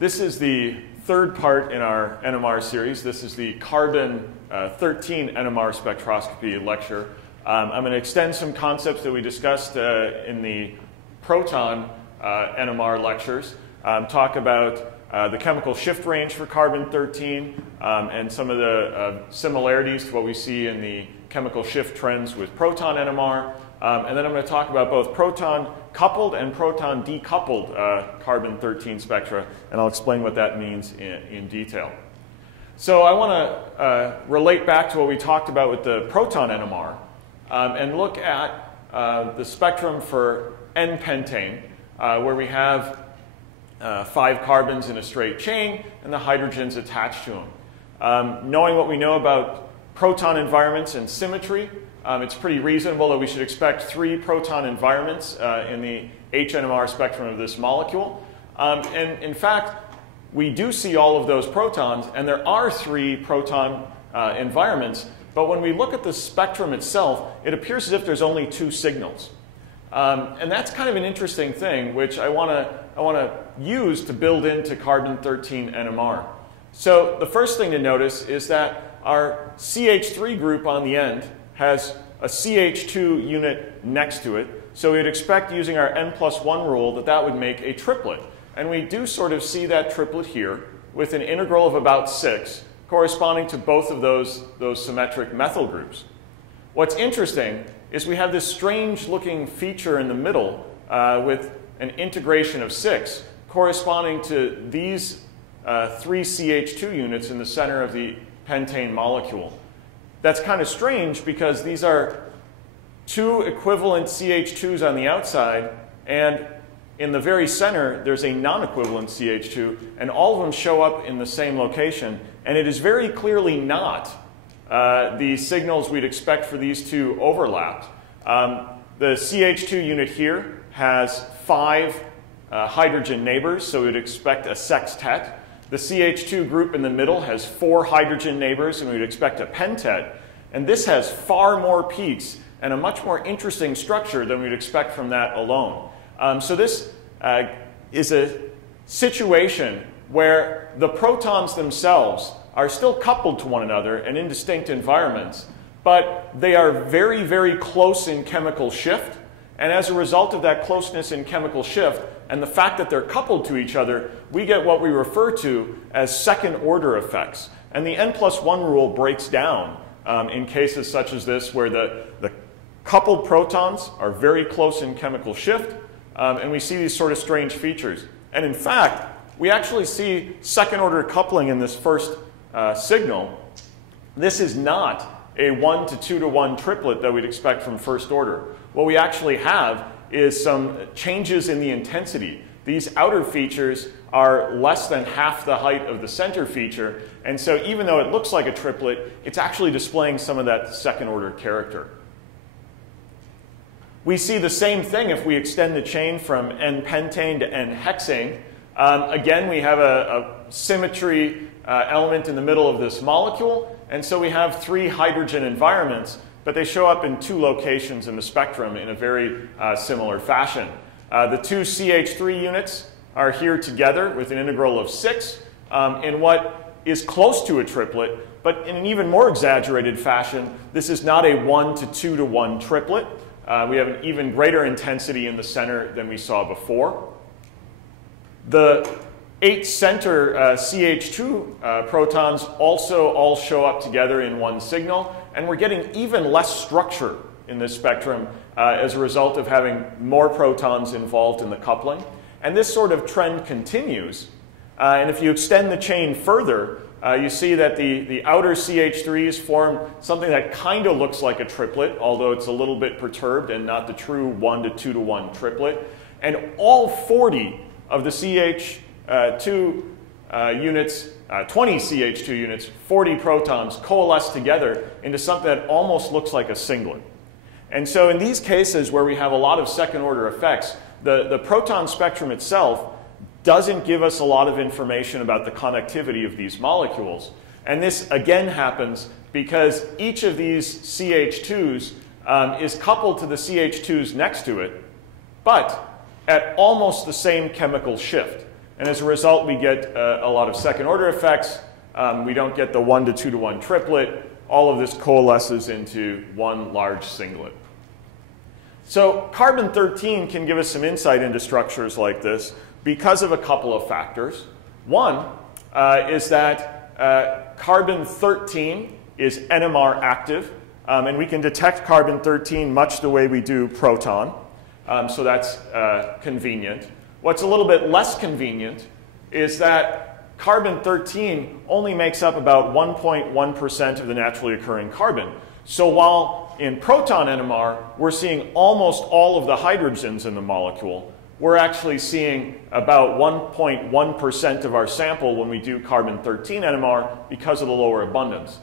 This is the third part in our NMR series. This is the carbon 13 NMR spectroscopy lecture. I'm going to extend some concepts that we discussed in the proton NMR lectures, talk about the chemical shift range for carbon 13 and some of the similarities to what we see in the chemical shift trends with proton NMR. And then I'm going to talk about both proton-coupled and proton-decoupled carbon 13 spectra, and I'll explain what that means in detail. So I want to relate back to what we talked about with the proton NMR and look at the spectrum for Npentane, where we have 5 carbons in a straight chain and the hydrogens attached to them. Knowing what we know about proton environments and symmetry, it's pretty reasonable that we should expect 3 proton environments in the HNMR spectrum of this molecule. And in fact, we do see all of those protons, and there are 3 proton environments. But when we look at the spectrum itself, it appears as if there's only 2 signals. And that's kind of an interesting thing, which I want to use to build into carbon 13 NMR. So the first thing to notice is that our CH3 group on the end has a CH2 unit next to it. So we'd expect, using our n+1 rule, that that would make a triplet. And we do sort of see that triplet here with an integral of about 6, corresponding to both of those symmetric methyl groups. What's interesting is we have this strange looking feature in the middle with an integration of 6, corresponding to these 3 CH2 units in the center of the pentane molecule. That's kind of strange because these are 2 equivalent CH2s on the outside, and in the very center there's a non-equivalent CH2, and all of them show up in the same location, and it is very clearly not the signals we'd expect for these 2 overlapped. The CH2 unit here has 5 hydrogen neighbors, so we'd expect a sextet. The CH2 group in the middle has 4 hydrogen neighbors, and we'd expect a pentet. And this has far more peaks and a much more interesting structure than we'd expect from that alone. So this is a situation where the protons themselves are still coupled to one another and in distinct environments, but they are very, very close in chemical shift. And as a result of that closeness in chemical shift and the fact that they're coupled to each other, we get what we refer to as second-order effects. And the n+1 rule breaks down in cases such as this, where the coupled protons are very close in chemical shift, and we see these sort of strange features. And in fact, we actually see second-order coupling in this first signal. This is not a 1 to 2 to 1 triplet that we'd expect from first order. What we actually have is some changes in the intensity. These outer features are less than half the height of the center feature, and so even though it looks like a triplet, it's actually displaying some of that second-order character. We see the same thing if we extend the chain from Npentane to Nhexane. Again, we have a symmetry element in the middle of this molecule, and so we have 3 hydrogen environments, but they show up in 2 locations in the spectrum in a very similar fashion. The 2 CH3 units are here together with an integral of 6 in what is close to a triplet, but in an even more exaggerated fashion, this is not a 1 to 2 to 1 triplet. We have an even greater intensity in the center than we saw before. The 8 center CH2 protons also all show up together in one signal, and we're getting even less structure in this spectrum as a result of having more protons involved in the coupling. And this sort of trend continues. And if you extend the chain further, you see that the outer CH3s form something that kind of looks like a triplet, although it's a little bit perturbed and not the true 1 to 2 to 1 triplet. And all 40 of the CH2 units, 20 CH2 units, 40 protons coalesce together into something that almost looks like a singlet. And so in these cases where we have a lot of second-order effects, the proton spectrum itself doesn't give us a lot of information about the connectivity of these molecules. And this again happens because each of these CH2s is coupled to the CH2s next to it, but at almost the same chemical shift. And as a result, we get a lot of second-order effects. We don't get the 1 to 2 to 1 triplet. All of this coalesces into one large singlet. So carbon-13 can give us some insight into structures like this because of a couple of factors. One is that carbon-13 is NMR active, and we can detect carbon-13 much the way we do proton, so that's convenient. What's a little bit less convenient is that carbon-13 only makes up about 1.1% of the naturally occurring carbon. So while in proton NMR, we're seeing almost all of the hydrogens in the molecule, we're actually seeing about 1.1% of our sample when we do carbon-13 NMR because of the lower abundance.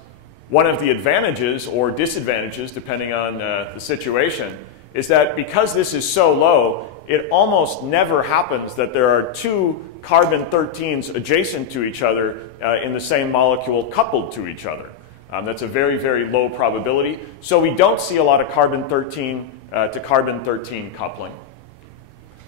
One of the advantages or disadvantages, depending on the situation, is that because this is so low, it almost never happens that there are two carbon-13s adjacent to each other in the same molecule coupled to each other. That's a very, very low probability. So we don't see a lot of carbon-13 to carbon-13 coupling.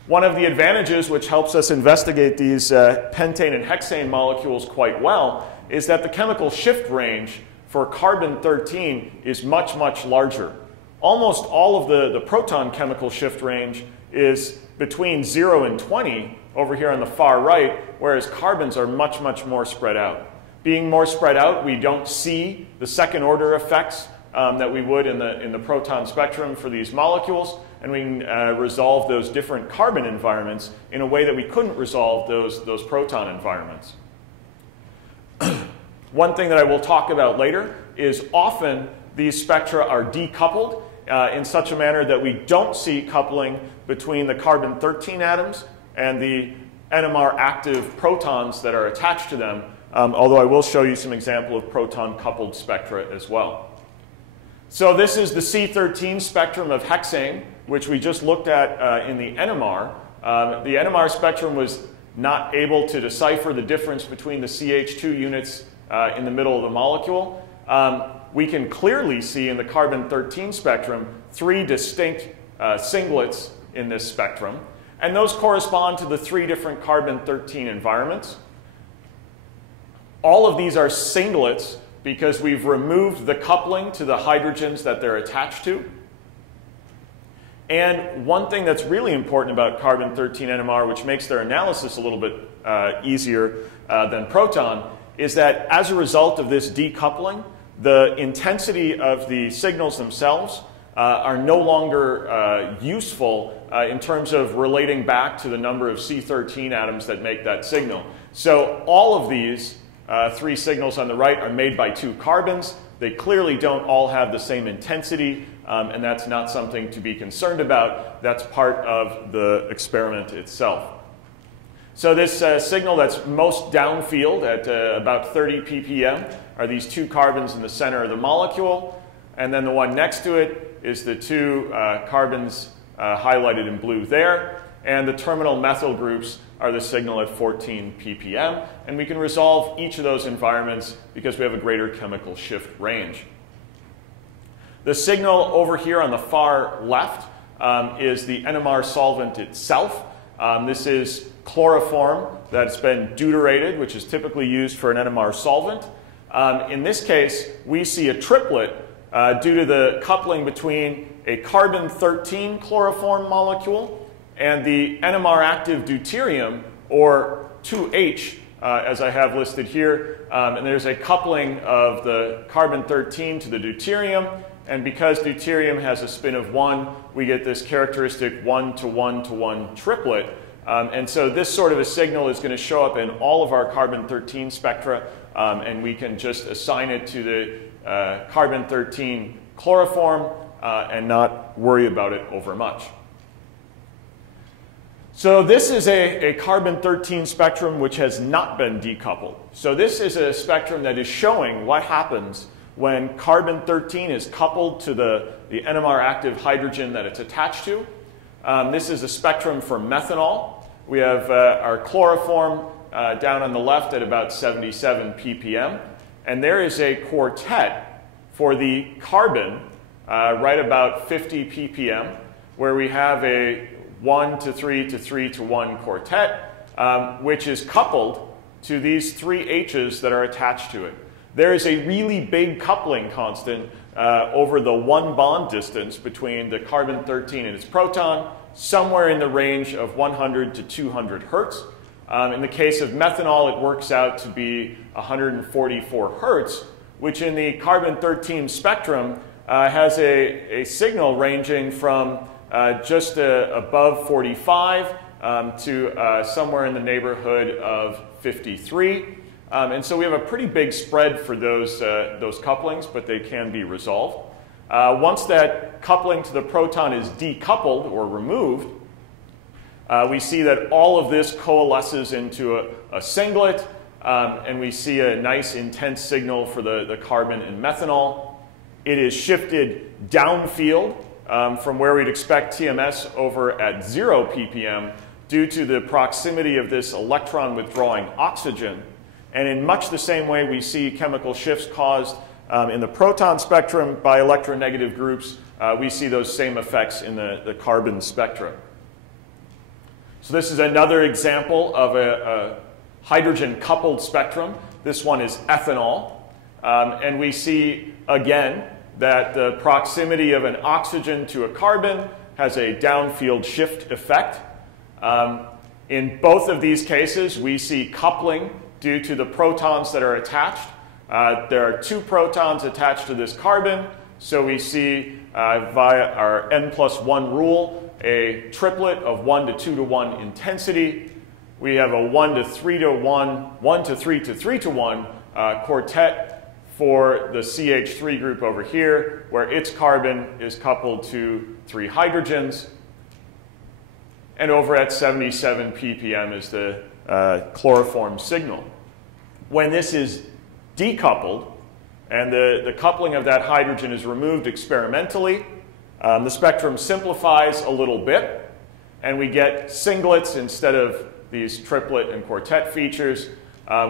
One of the advantages which helps us investigate these pentane and hexane molecules quite well is that the chemical shift range for carbon-13 is much, much larger. Almost all of the proton chemical shift range is between 0 and 20 over here on the far right, whereas carbons are much, much more spread out. Being more spread out, we don't see the second order effects that we would in the proton spectrum for these molecules, and we can resolve those different carbon environments in a way that we couldn't resolve those proton environments. One thing that I will talk about later is often these spectra are decoupled in such a manner that we don't see coupling between the carbon-13 atoms and the NMR active protons that are attached to them, although I will show you some example of proton-coupled spectra as well. So this is the C13 spectrum of hexane, which we just looked at in the NMR. The NMR spectrum was not able to decipher the difference between the CH2 units in the middle of the molecule. We can clearly see in the carbon-13 spectrum 3 distinct singlets in this spectrum, and those correspond to the 3 different carbon-13 environments. All of these are singlets because we've removed the coupling to the hydrogens that they're attached to. And one thing that's really important about carbon-13 NMR, which makes their analysis a little bit easier than proton, is that as a result of this decoupling, the intensity of the signals themselves are no longer useful in terms of relating back to the number of C13 atoms that make that signal. So all of these 3 signals on the right are made by 2 carbons. They clearly don't all have the same intensity, and that's not something to be concerned about. That's part of the experiment itself. So this signal that's most downfield at about 30 ppm are these 2 carbons in the center of the molecule, and then the one next to it is the 2 carbons highlighted in blue there, and the terminal methyl groups are the signal at 14 ppm, and we can resolve each of those environments because we have a greater chemical shift range. The signal over here on the far left is the NMR solvent itself. This is chloroform that's been deuterated, which is typically used for an NMR solvent. In this case, we see a triplet due to the coupling between a carbon-13 chloroform molecule and the NMR active deuterium, or 2H, as I have listed here. And there's a coupling of the carbon-13 to the deuterium. And because deuterium has a spin of 1, we get this characteristic 1-to-1-to-1 triplet. And so this sort of a signal is going to show up in all of our carbon-13 spectra, and we can just assign it to the carbon-13 chloroform and not worry about it over much. So this is a carbon-13 spectrum which has not been decoupled. So this is a spectrum that is showing what happens when carbon-13 is coupled to the NMR active hydrogen that it's attached to. This is a spectrum for methanol. We have our chloroform down on the left at about 77 ppm. And there is a quartet for the carbon right about 50 ppm, where we have a 1-to-3-to-3-to-1 quartet. which is coupled to these 3 H's that are attached to it. There is a really big coupling constant over the 1 bond distance between the carbon-13 and its proton, somewhere in the range of 100 to 200 hertz. In the case of methanol, it works out to be 144 hertz, which in the carbon-13 spectrum has a signal ranging from just above 45 to somewhere in the neighborhood of 53. And so we have a pretty big spread for those couplings, but they can be resolved. Once that coupling to the proton is decoupled or removed, we see that all of this coalesces into a singlet, and we see a nice intense signal for the carbon in methanol. It is shifted downfield from where we'd expect TMS over at 0 ppm due to the proximity of this electron withdrawing oxygen. And in much the same way we see chemical shifts caused in the proton spectrum by electronegative groups, we see those same effects in the carbon spectrum. So this is another example of a hydrogen-coupled spectrum. This one is ethanol. And we see, again, that the proximity of an oxygen to a carbon has a downfield shift effect. In both of these cases, we see coupling due to the protons that are attached. There are 2 protons attached to this carbon, so we see via our n+1 rule a triplet of 1 to 2 to 1 intensity. We have a 1 to 3 to 1, 1 to 3 to 3 to 1 quartet for the CH3 group over here, where its carbon is coupled to 3 hydrogens. And over at 77 ppm is the chloroform signal. When this is decoupled and the coupling of that hydrogen is removed experimentally, the spectrum simplifies a little bit, and we get singlets instead of these triplet and quartet features.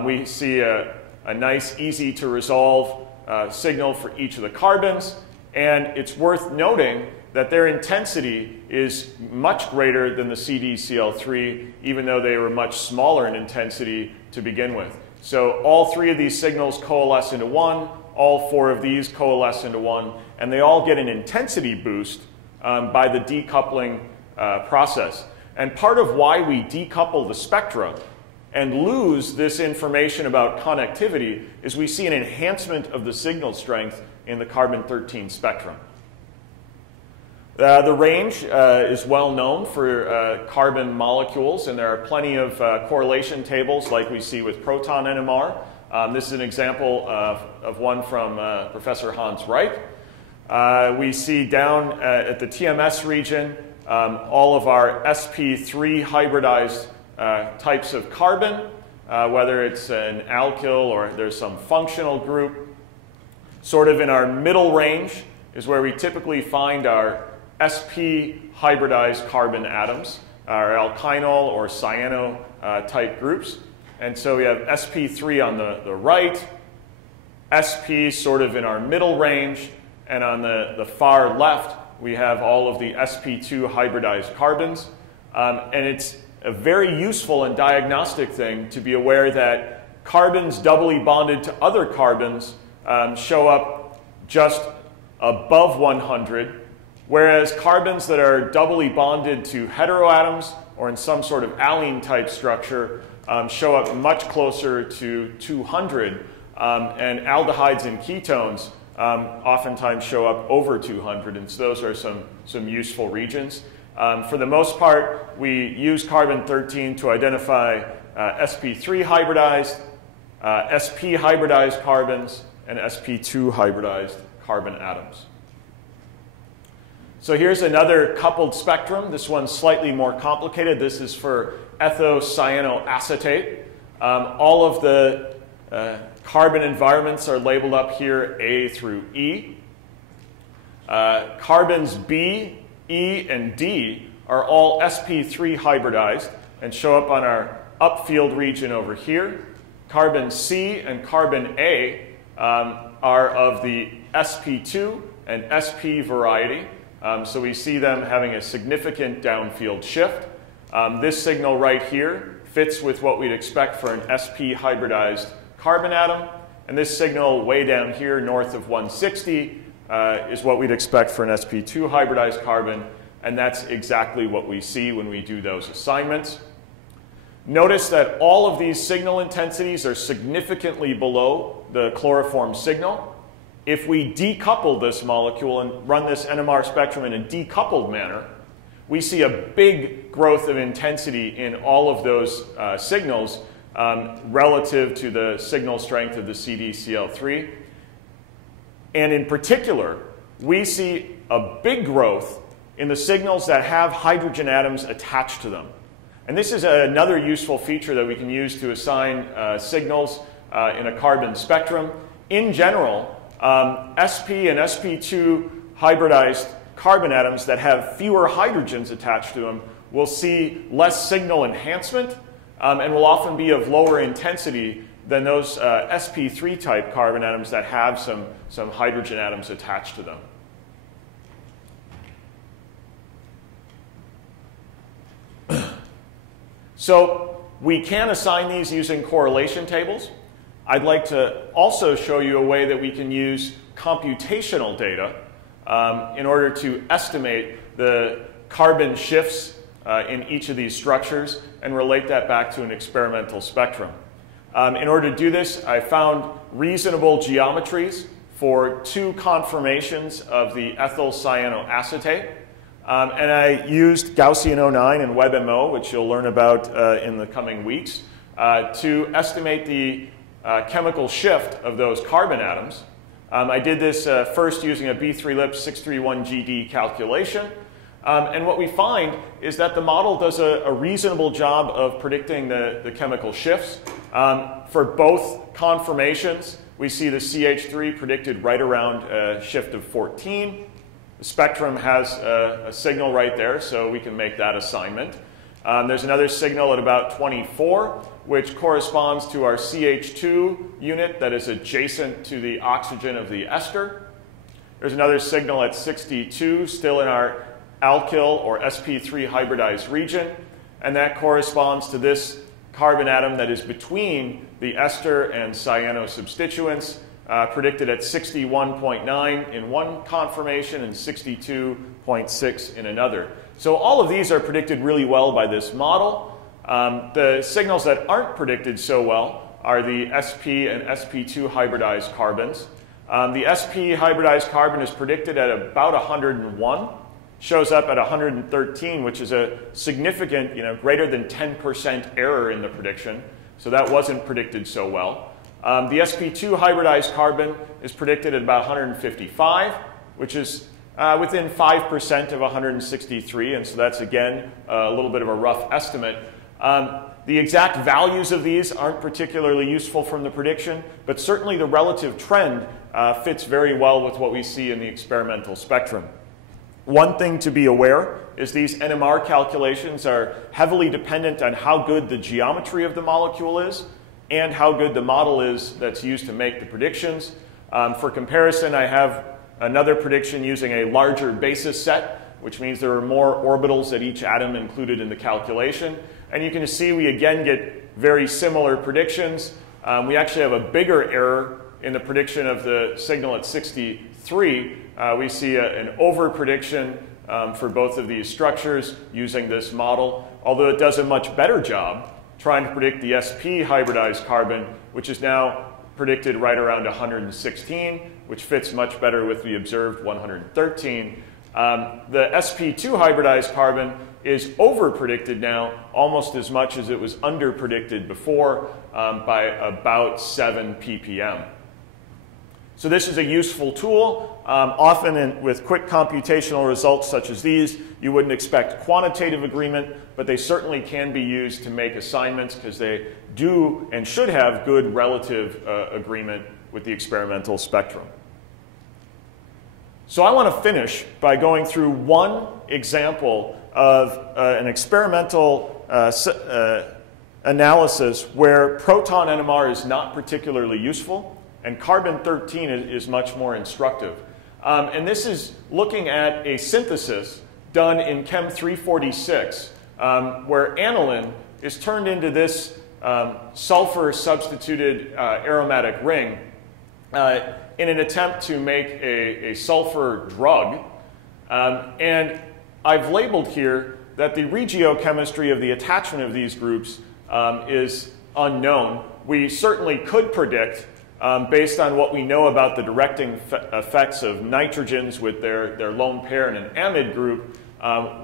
We see a nice, easy to resolve signal for each of the carbons, and it's worth noting that their intensity is much greater than the CdCl3, even though they were much smaller in intensity to begin with. So all 3 of these signals coalesce into one, all 4 of these coalesce into one, and they all get an intensity boost by the decoupling process. And part of why we decouple the spectra and lose this information about connectivity is we see an enhancement of the signal strength in the carbon-13 spectrum. The range is well known for carbon molecules, and there are plenty of correlation tables like we see with proton NMR. This is an example of one from Professor Hans Reich. We see down at the TMS region all of our sp3 hybridized types of carbon, whether it's an alkyl or there's some functional group. Sort of in our middle range is where we typically find our sp hybridized carbon atoms, our alkynol or cyano type groups. And so we have sp3 on the right, sp sort of in our middle range, and on the far left we have all of the sp2 hybridized carbons. And it's a very useful and diagnostic thing to be aware that carbons doubly bonded to other carbons show up just above 100, whereas carbons that are doubly bonded to heteroatoms or in some sort of allene type structure show up much closer to 200, and aldehydes and ketones oftentimes show up over 200, and so those are some useful regions. For the most part, we use carbon-13 to identify sp3 hybridized, sp hybridized carbons, and sp2 hybridized carbon atoms. So here's another coupled spectrum. This one's slightly more complicated. This is for ethocyanoacetate. All of the carbon environments are labeled up here A through E. Carbons B, E, and D are all sp3 hybridized and show up on our upfield region over here. Carbon C and carbon A are of the sp2 and sp variety. So we see them having a significant downfield shift. This signal right here fits with what we'd expect for an sp hybridized carbon atom. And this signal way down here north of 160 is what we'd expect for an sp2 hybridized carbon. And that's exactly what we see when we do those assignments. Notice that all of these signal intensities are significantly below the chloroform signal. If we decouple this molecule and run this NMR spectrum in a decoupled manner, we see a big growth of intensity in all of those signals relative to the signal strength of the CdCl3. And in particular, we see a big growth in the signals that have hydrogen atoms attached to them. And this is another useful feature that we can use to assign signals in a carbon spectrum. In general, sp and sp2 hybridized carbon atoms that have fewer hydrogens attached to them will see less signal enhancement and will often be of lower intensity than those sp3 type carbon atoms that have some hydrogen atoms attached to them. So we can assign these using correlation tables. I'd like to also show you a way that we can use computational data in order to estimate the carbon shifts in each of these structures and relate that back to an experimental spectrum. In order to do this, I found reasonable geometries for two conformations of the ethyl cyanoacetate. And I used Gaussian 09 and WebMO, which you'll learn about in the coming weeks, to estimate the chemical shift of those carbon atoms. I did this first using a B3LIP 631GD calculation. And what we find is that the model does a reasonable job of predicting the chemical shifts. For both conformations, we see the CH3 predicted right around a shift of 14. The spectrum has a signal right there, so we can make that assignment. There's another signal at about 24, which corresponds to our CH2 unit that is adjacent to the oxygen of the ester. There's another signal at 62, still in our alkyl or sp3 hybridized region, and that corresponds to this carbon atom that is between the ester and cyano substituents, predicted at 61.9 in one conformation and 62.6 in another. So all of these are predicted really well by this model. The signals that aren't predicted so well are the sp and sp2 hybridized carbons. The sp hybridized carbon is predicted at about 101, shows up at 113, which is a significant, greater than 10% error in the prediction. So that wasn't predicted so well. The sp2 hybridized carbon is predicted at about 155, which is within 5% of 163, and so that's, again, a little bit of a rough estimate. The exact values of these aren't particularly useful from the prediction, but certainly the relative trend fits very well with what we see in the experimental spectrum. One thing to be aware is these NMR calculations are heavily dependent on how good the geometry of the molecule is and how good the model is that's used to make the predictions. For comparison, I have another prediction using a larger basis set, which means there are more orbitals at each atom included in the calculation. And you can see we again get very similar predictions. We actually have a bigger error in the prediction of the signal at 63. We see an over-prediction for both of these structures using this model, although it does a much better job trying to predict the sp hybridized carbon, which is now predicted right around 116, which fits much better with the observed 113. The sp2 hybridized carbon is over-predicted now almost as much as it was under-predicted before by about 7 ppm. So this is a useful tool. Often with quick computational results such as these, you wouldn't expect quantitative agreement, but they certainly can be used to make assignments because they do and should have good relative agreement with the experimental spectrum. So I want to finish by going through one example of an experimental analysis where proton NMR is not particularly useful and carbon-13 is much more instructive. And this is looking at a synthesis done in Chem 346 where aniline is turned into this sulfur-substituted aromatic ring in an attempt to make a sulfur drug. And I've labeled here that the regiochemistry of the attachment of these groups is unknown. We certainly could predict, based on what we know about the directing effects of nitrogens with their lone pair in an amide group,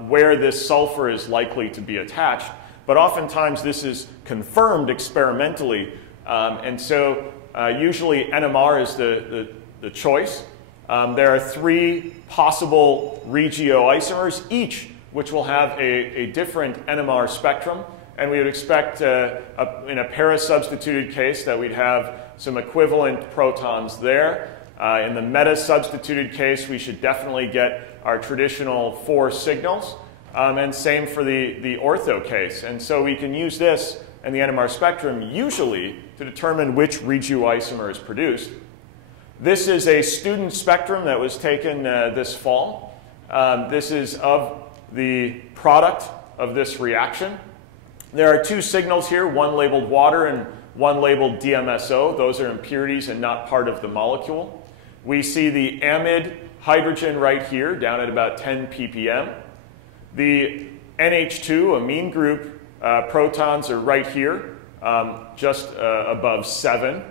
where this sulfur is likely to be attached. But oftentimes this is confirmed experimentally, and so usually NMR is the choice. There are 3 possible regioisomers, each which will have a different NMR spectrum, and we would expect in a para-substituted case that we'd have some equivalent protons there. In the meta-substituted case, we should definitely get our traditional 4 signals. And same for the ortho case. And so we can use this and the NMR spectrum usually to determine which regioisomer is produced. This is a student spectrum that was taken this fall. This is of the product of this reaction. There are 2 signals here, one labeled water and one labeled DMSO. Those are impurities and not part of the molecule. We see the amide hydrogen right here, down at about 10 ppm. The NH2, amine group protons are right here, just above 7.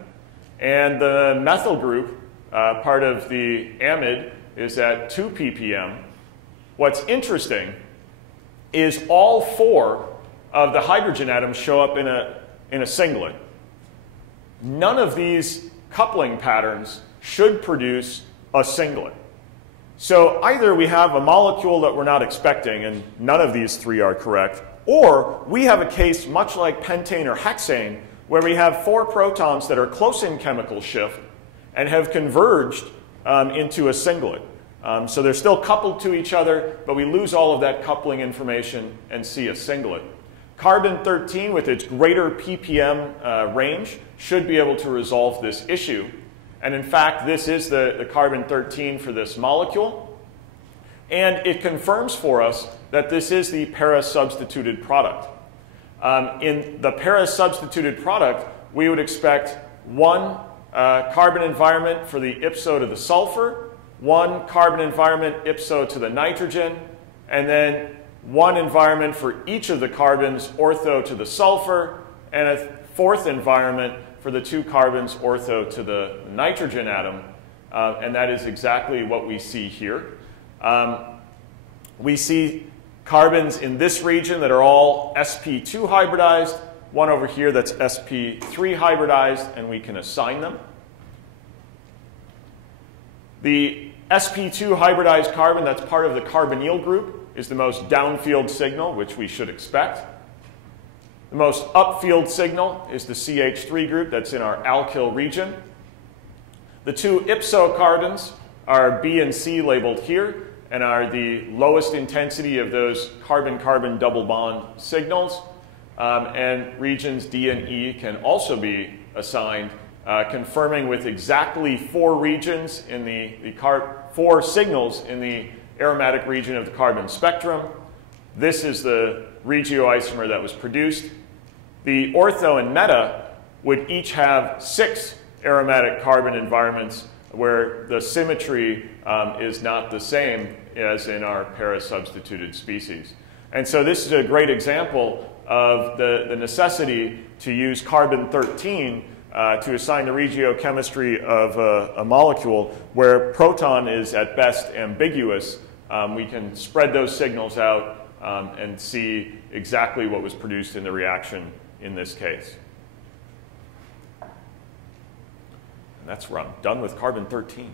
And the methyl group, part of the amide, is at 2 ppm. What's interesting is all 4 of the hydrogen atoms show up in a singlet. None of these coupling patterns should produce a singlet. So either we have a molecule that we're not expecting, and none of these 3 are correct, or we have a case much like pentane or hexane, where we have 4 protons that are close in chemical shift and have converged into a singlet. So they're still coupled to each other, but we lose all of that coupling information and see a singlet. Carbon-13, with its greater ppm range, should be able to resolve this issue. And in fact, this is the carbon-13 for this molecule. And it confirms for us that this is the para-substituted product. In the para-substituted product, we would expect 1 carbon environment for the ipso to the sulfur, 1 carbon environment ipso to the nitrogen, and then 1 environment for each of the carbons ortho to the sulfur, and a 4th environment for the 2 carbons ortho to the nitrogen atom, and that is exactly what we see here. We see carbons in this region that are all sp2 hybridized, 1 over here that's sp3 hybridized, and we can assign them. The sp2 hybridized carbon that's part of the carbonyl group is the most downfield signal, which we should expect. The most upfield signal is the CH3 group that's in our alkyl region. The 2 ipso carbons are B and C labeled here and are the lowest intensity of those carbon-carbon double bond signals. And regions D and E can also be assigned, confirming with exactly 4 regions in the 4 signals in the aromatic region of the carbon spectrum. This is the regioisomer that was produced. The ortho and meta would each have 6 aromatic carbon environments where the symmetry is not the same as in our para-substituted species. And so this is a great example of the necessity to use carbon-13 to assign the regiochemistry of a molecule where proton is at best ambiguous. We can spread those signals out and see exactly what was produced in the reaction in this case. And that's where I'm done with carbon-13.